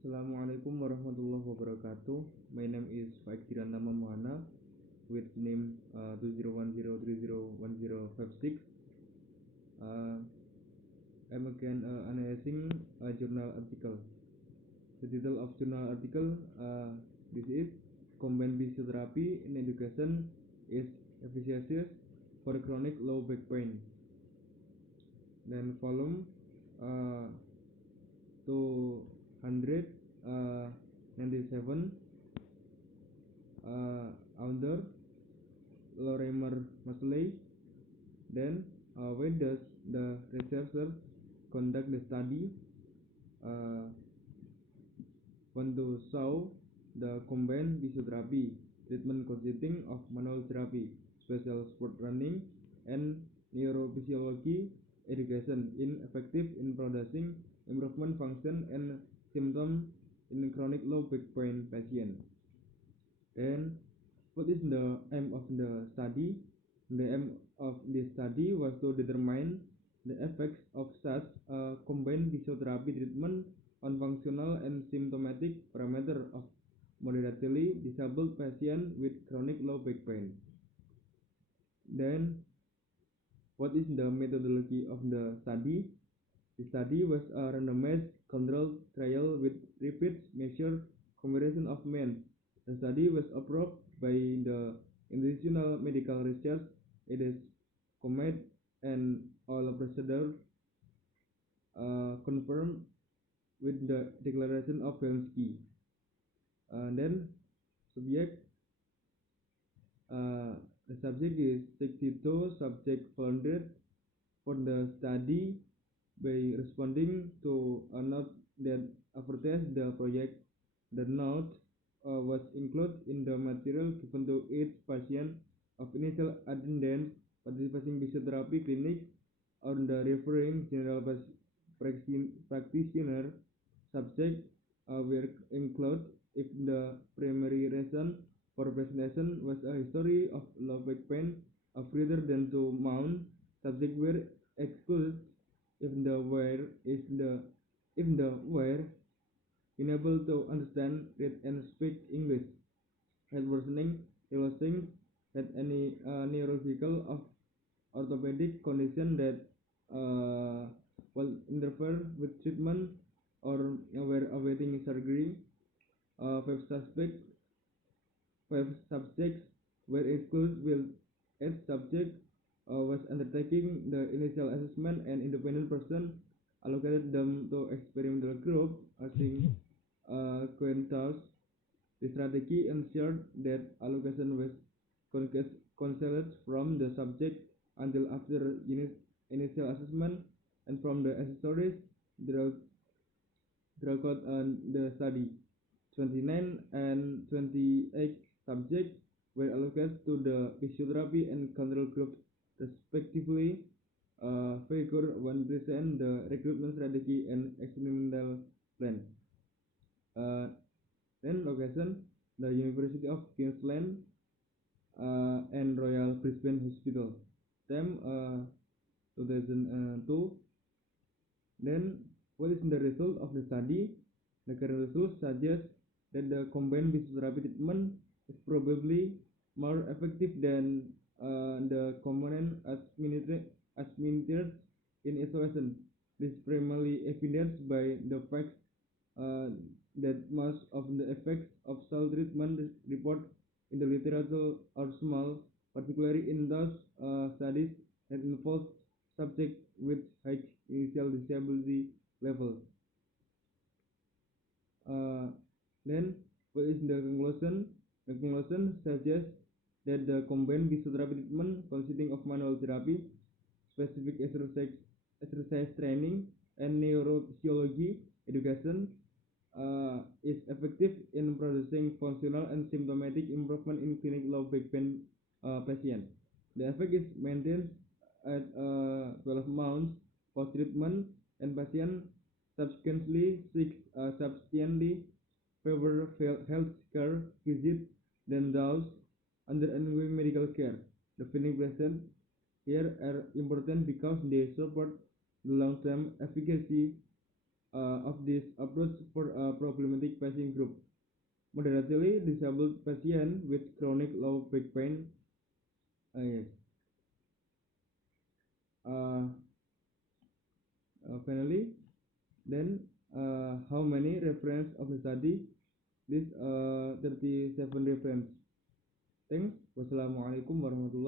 Assalamualaikum warahmatullahi wabarakatuh. My name is Faiq Driyantama Muhana with name 2010301056. I'm again analyzing a journal article. The title of journal article this is Combined Physiotherapy in Education is Efficacious for Chronic Low Back Pain. Then volume 297, author Lorimer Masley. Then why does the researcher conduct the study? Want to show the combined physiotherapy treatment consisting of manual therapy, special sport running, and neurophysiology education in effective in producing improvement function and symptom in chronic low back pain patient. Then what is the aim of the study? The aim of this study was to determine the effects of such combined physiotherapy treatment on functional and symptomatic parameter of moderately disabled patients with chronic low back pain. Then what is the methodology of the study? The study was a randomized controlled trial with repeat measured comparison of men. The study was approved by the International Medical Research. It is committed and all procedures confirmed with the Declaration of Helsinki. Then subject the subject is 62 subject volunteered for the study by responding to a note that advertised the project. The note was included in the material given to each patient of initial attendance participating physiotherapy clinic or the referring general practitioner. Subject were included if the primary reason for presentation was a history of low back pain of greater than 2 months. Subject were excluded if the were unable to understand, read, and speak English, had worsening illnesses, had any neurological or orthopedic condition that will interfere with treatment, or were awaiting surgery. Five subjects were excluded while 8 subjects was undertaking the initial assessment, and independent person allocated them to experimental group using quintiles. The strategy ensured that allocation was concealed from the subject until after initial assessment and from the accessories throughout the study. 29 and 28 subjects were allocated to the physiotherapy and control groups respectively. Figure 1 present the recruitment strategy and experimental plan. Then location, the University of Queensland and Royal Brisbane Hospital. Time 2002. Then what is the result of the study? The current results suggest that the combined physiotherapy treatment is probably more effective than the component administered in isolation. This is primarily evidenced by the fact that most of the effects of cell treatment report in the literature are small, particularly in those studies that involve subjects with high initial disability level. Then what is the conclusion? The conclusion suggests that the combined physiotherapy treatment consisting of manual therapy, specific exercise training, and neurophysiology education is effective in producing functional and symptomatic improvement in clinic low back pain patient. The effect is maintained at 12 months post-treatment, and patient subsequently seeks substantially favor health care visit than those under ongoing medical care. The findings present here are important because they support the long-term efficacy of this approach for a problematic patient group. Moderately disabled patient with chronic low back pain. Yes. Uh, Finally, then how many reference of the study? This 37 reference. Thanks. Wassalamualaikum warahmatullahi